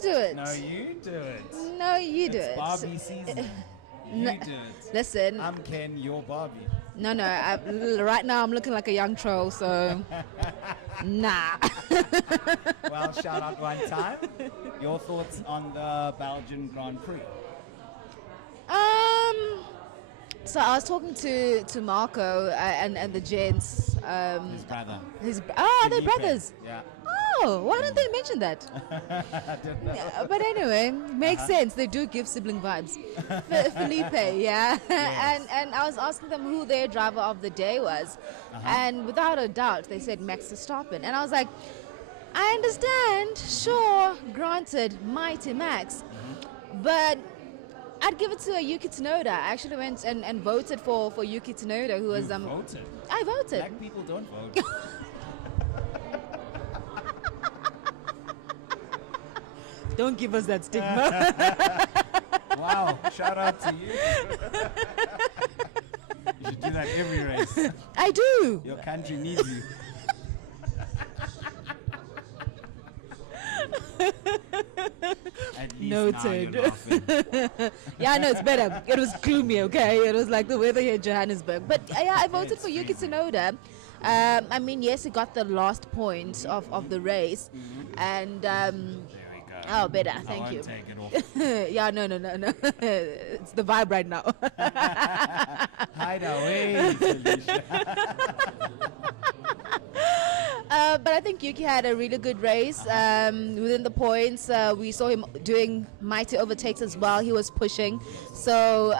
do it. No, you do it. No, you do It's it. Barbie season. You do it. Listen. I'm Ken, you're Barbie. No. Right now I'm looking like a young troll, so nah. Well, shout out one time. Your thoughts on the Belgian Grand Prix? So I was talking to Marco and the gents. His brother. They're Felipe. brothers. Yeah. Oh, why didn't they mention that? I don't know. Yeah, but anyway, makes sense. They do give sibling vibes. Felipe, yeah. Yes. And I was asking them who their driver of the day was. And without a doubt, they said Max Verstappen. And I was like, I understand, sure, granted, mighty Max. But I'd give it to a Yuki Tsunoda. I actually went and voted for Yuki Tsunoda, who was... voted? I voted. Black people don't vote. Don't give us that stigma. Wow, shout out to you. You should do that every race. I do. Your country needs you. At least Noted. now you're laughing. Yeah, I know it's better. It was gloomy, okay? It was like the weather here in Johannesburg. But yeah, I voted It's for Yuki freezing. Tsunoda. I mean, yes, he got the last point of the race. And, There we go. oh, better. I Thank won't you. take it off. Yeah, no. It's the vibe right now. Hide away, Felicia. But I think Yuki had a really good race. Within the points, we saw him doing mighty overtakes as well. He was pushing. So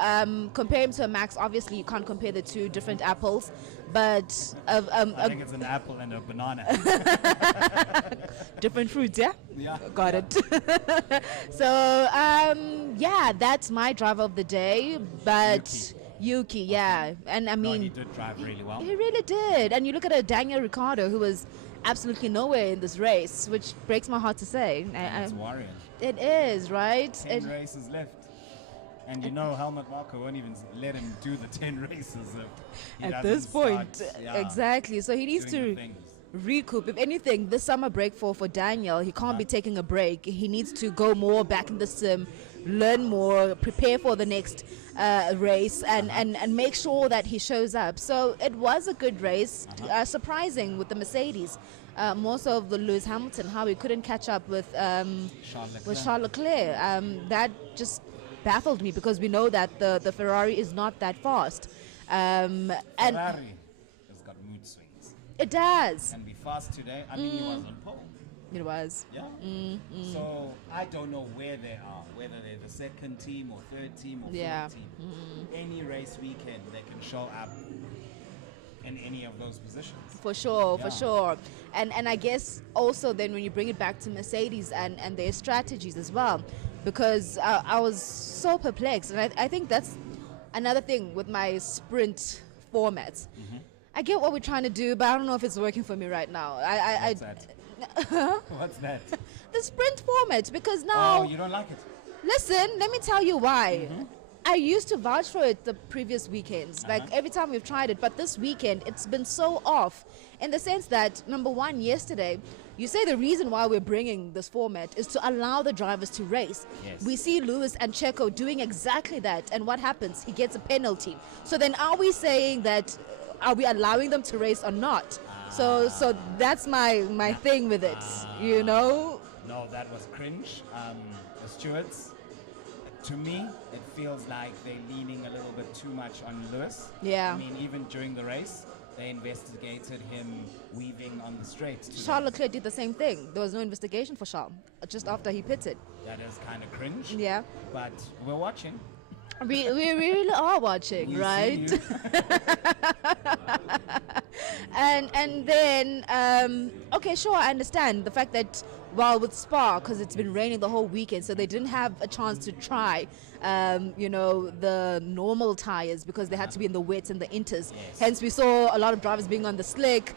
compare him to a Max. Obviously, you can't compare the two different apples. But I think it's an apple and a banana. different fruits, yeah? Yeah. Got it. So, yeah, that's my driver of the day. But Yuki, yeah. And I No, mean... he did drive really well. He really did. And you look at a Daniel Ricciardo who was absolutely nowhere in this race, which breaks my heart to say. It's worrying. It is, right? 10 races left. And you know Helmut Marko won't even let him do the 10 races if he At doesn't this point, start, exactly. So he needs doing the to things. recoup. If anything, this summer break for Daniel, he can't be taking a break. He needs to go more back in the sim, learn more, prepare for the next race, and make sure that he shows up. So it was a good race, surprising with the Mercedes. More so of the Lewis Hamilton, how he couldn't catch up with Charles Leclerc. That just baffled me because we know that the Ferrari is not that fast. And Ferrari has got mood swings. it does. Can be fast today. I mean, he was on pole. It was. Yeah. So I don't know where they are, whether they're the second team or third team or fourth team. Any race weekend, they can show up in any of those positions. For sure. And I guess also then when you bring it back to Mercedes and their strategies as well, because I was so perplexed. And I think that's another thing with my sprint formats. I get what we're trying to do, but I don't know if it's working for me right now. What's that? What's that? The sprint format, because now... Oh, you don't like it? Listen, let me tell you why. I used to vouch for it the previous weekends, like every time we've tried it, but this weekend it's been so off in the sense that, number one, yesterday, you say the reason why we're bringing this format is to allow the drivers to race. Yes. We see Lewis and Checo doing exactly that, and what happens? He gets a penalty. So then are we saying that, are we allowing them to race or not? So that's my thing with it, you know? No, that was cringe. The stewards, to me, it feels like they're leaning a little bit too much on Lewis. Yeah. I mean, even during the race, they investigated him weaving on the straight. Charles Leclerc did the same thing. There was no investigation for Charles just after he pitted. That is kind of cringe. Yeah. But we're watching. We really are watching, We right? see you. And then okay, sure, I understand the fact that, well, with Spa, because it's been raining the whole weekend, so they didn't have a chance to try the normal tires because they had to be in the wets and the inters. Yes. Hence we saw a lot of drivers being on the slick,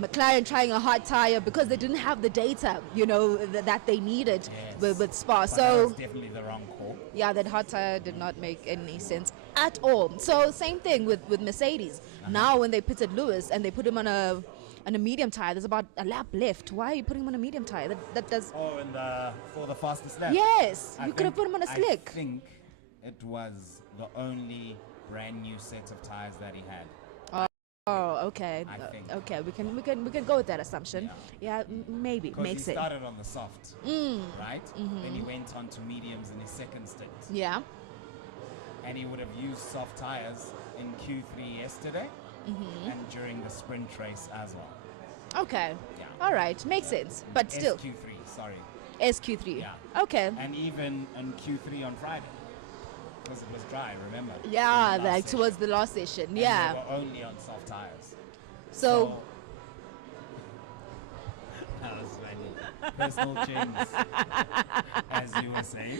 McLaren trying a hard tire because they didn't have the data, that they needed. Yes. with Spa. But So that was definitely the wrong call. yeah, that hot tire did not make any sense at all. So same thing with Mercedes. Now when they pitted Lewis and they put him on a on a medium tire. There's about a lap left. Why are you putting him on a medium tire? That does. Oh, and for the fastest lap. Yes, I you could have put him on a slick. I think it was the only brand new set of tires that he had. Oh, okay. I think. Okay, we can go with that assumption. Yeah, maybe Because makes he it. started on the soft, right? Then he went on to mediums in his second stint. Yeah. And he would have used soft tires in Q3 yesterday and during the sprint race as well. Okay. Yeah. All right, makes sense. But still, SQ3, sorry. SQ3. Yeah. Okay. And even in Q3 on Friday. Because it was dry, remember? Yeah, In the last like session. towards the last session. And Yeah. they were only on soft tires. So that was funny. Personal change, as you were saying.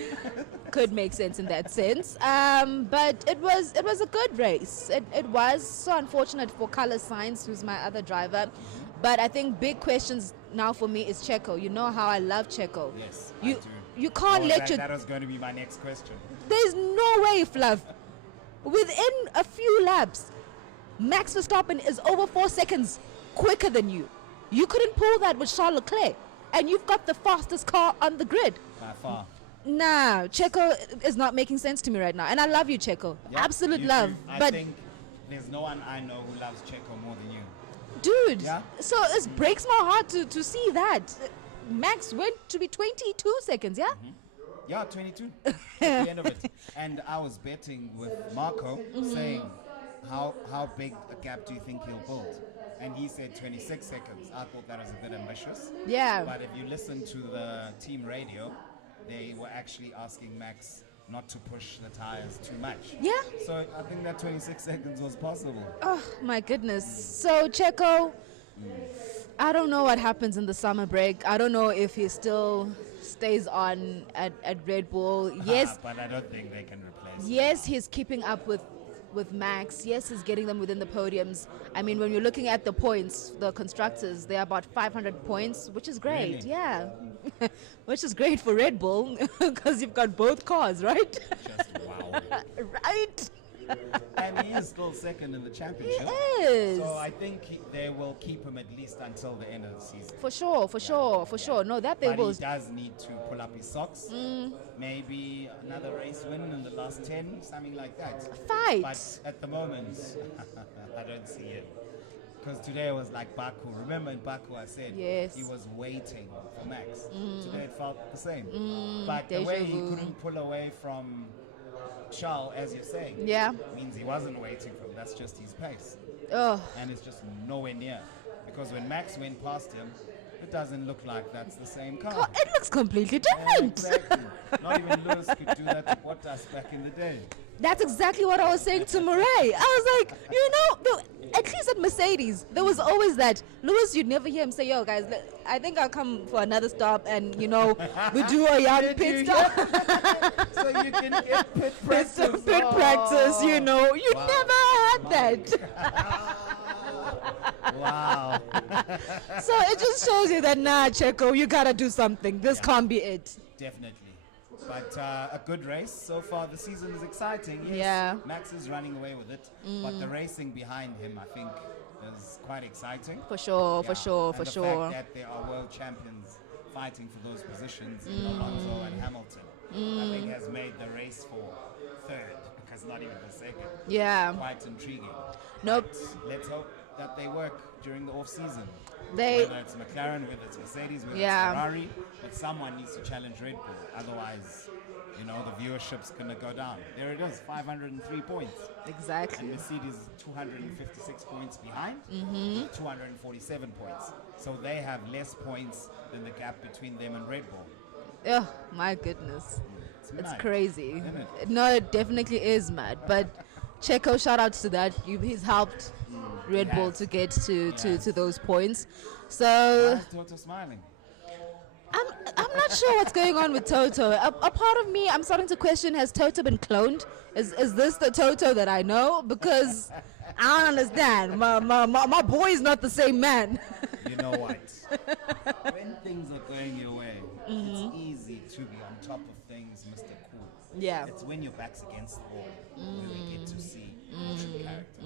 could make sense in that sense. But it was a good race. It was so unfortunate for Color Science, who's my other driver. But I think big questions now for me is Checo. You know how I love Checo. Yes, You I do. you can't let that was going to be my next question. There's no way, Fluff. Within a few laps, Max Verstappen is over 4 seconds quicker than you. You couldn't pull that with Charles Leclerc, and you've got the fastest car on the grid. By far. Nah, Checo is not making sense to me right now, and I love you, Checo. Yeah, Absolute you love. do. I But think there's no one I know who loves Checo more than you. dude, Yeah? so it breaks my heart to see that. Max went to be 22 seconds, yeah? Yeah, 22 at the end of it. And I was betting with Marco, saying, how big a gap do you think he'll build? And he said 26 seconds. I thought that was a bit ambitious. Yeah. But if you listen to the team radio, they were actually asking Max not to push the tires too much. Yeah. So I think that 26 seconds was possible. Oh, my goodness. So, Checo, I don't know what happens in the summer break. I don't know if he still stays on at Red Bull. Yes, But I don't think they can replace him. yes, he's keeping up with Max. Yes, he's getting them within the podiums. I mean, when you're looking at the points, the constructors, they're about 500 points, which is great. Really? Yeah. Which is great for Red Bull because you've got both cars, right? Just wow. Right? And he is still second in the championship. He is. So I think they will keep him at least until the end of the season. For sure. No, that they But will. he does need to pull up his socks. Maybe another race win in the last 10, something like that. Fight. But at the moment, I don't see it. Because today was like Baku. Remember in Baku I said Yes. he was waiting for Max. Today it felt the same. But Deja the way he vu. couldn't pull away from Charles, as you're saying, Yeah. means he wasn't waiting for him. That's just his pace. Oh, And it's just nowhere near. Because when Max went past him, it doesn't look like that's the same car. it looks completely different. Exactly. Not even Lewis could do that to Bottas back in the day. That's exactly what I was saying to Murray. I was like, at least at Mercedes, there was always that. Lewis, you'd never hear him say, yo, guys, I think I'll come for another stop and, we do a young Did pit you stop. so you can get pit practice. Pit practice, You Wow. never had that. Wow. So it just shows you that, nah, Checo, you got to do something. This can't be it. Definitely. But a good race so far. The season is exciting. Yes, Yeah. Max is running away with it, but the racing behind him, I think, is quite exciting. For sure, Yeah. for sure, And for the sure. fact that there are world champions fighting for those positions in Alonso and Hamilton, I think has made the race for third, because not even the second, Yeah. quite intriguing. Nope. But let's hope that they work during the off season. They- Whether it's McLaren, whether it's Mercedes, whether Yeah. it's Ferrari, but someone needs to challenge Red Bull. Otherwise, the viewership's going to go down. There it is, 503 points. And Exactly. Mercedes 256 points behind, with 247 points. So they have less points than the gap between them and Red Bull. Oh, my goodness. It's mad, crazy. isn't it? No, it definitely is mad. But Checo, shout out to that. He's helped Red Bull has. to get to Yes. those points. Why So is Toto smiling? I'm not sure what's going on with Toto. A part of me, I'm starting to question: has Toto been cloned? Is this the Toto that I know? Because I don't understand. My boy is not the same man. know what? When things are going your way, it's easy to be on top of things, Mr. Cool. Yeah. It's when your back's against the wall where we get to see your true character.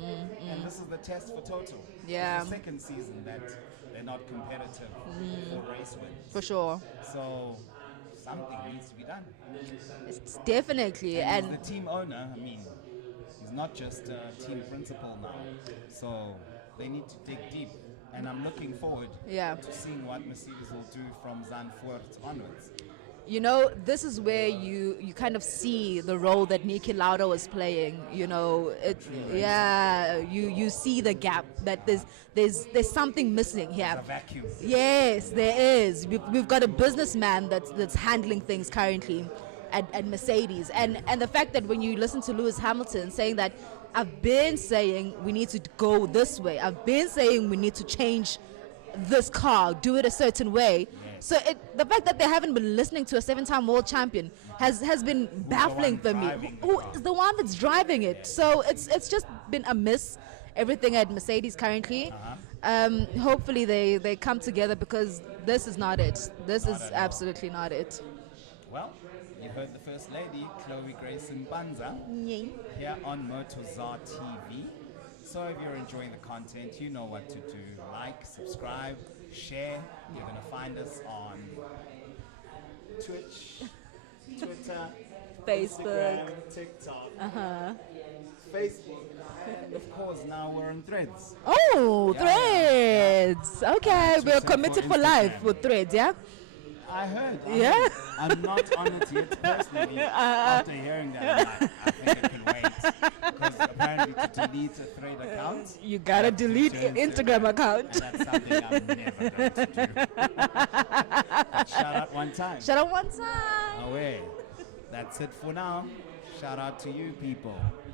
And this is the test for Total. Yeah. It's the second season that they're not competitive for race wins. For sure. So something needs to be done. It's definitely. And And he's the team owner. I mean, he's not just a team principal now. So they need to dig deep. And I'm looking forward Yeah. to seeing what Mercedes will do from Zandvoort onwards. you know, this is where you kind of see the role that Niki Lauda was playing. You know, yeah, you see the gap that there's something missing here. It's a vacuum. Yes, there is. We've got a businessman that's handling things currently at Mercedes, and the fact that when you listen to Lewis Hamilton saying that, I've been saying we need to go this way. I've been saying we need to change this car, do it a certain way. So the fact that they haven't been listening to a 7-time world champion has been baffling for me. Who is the one that's driving it? So it's just been a miss, everything at Mercedes currently. Hopefully they come together, because this is not it. This is absolutely not it. Well, you heard the First Lady, Clauiee Grace Mpanza, here on Motorzar TV. So if you're enjoying the content, you know what to do. Like, subscribe, share. You're going to find us on Twitch, Twitter, Facebook, Instagram, TikTok, Facebook, and of course now we're on Threads. Oh, Yeah. Threads. Okay, we're Twitter committed for for life Instagram. with Threads, yeah? I heard. Yeah. I'm not on it yet personally. After hearing that, I'm like, I think I can wait. Because apparently to delete a Thread account, You gotta delete turn to- Instagram account. and that's something I'm never going to do. But shout out one time. Shut up one time. Away. That's it for now. Shout out to you people.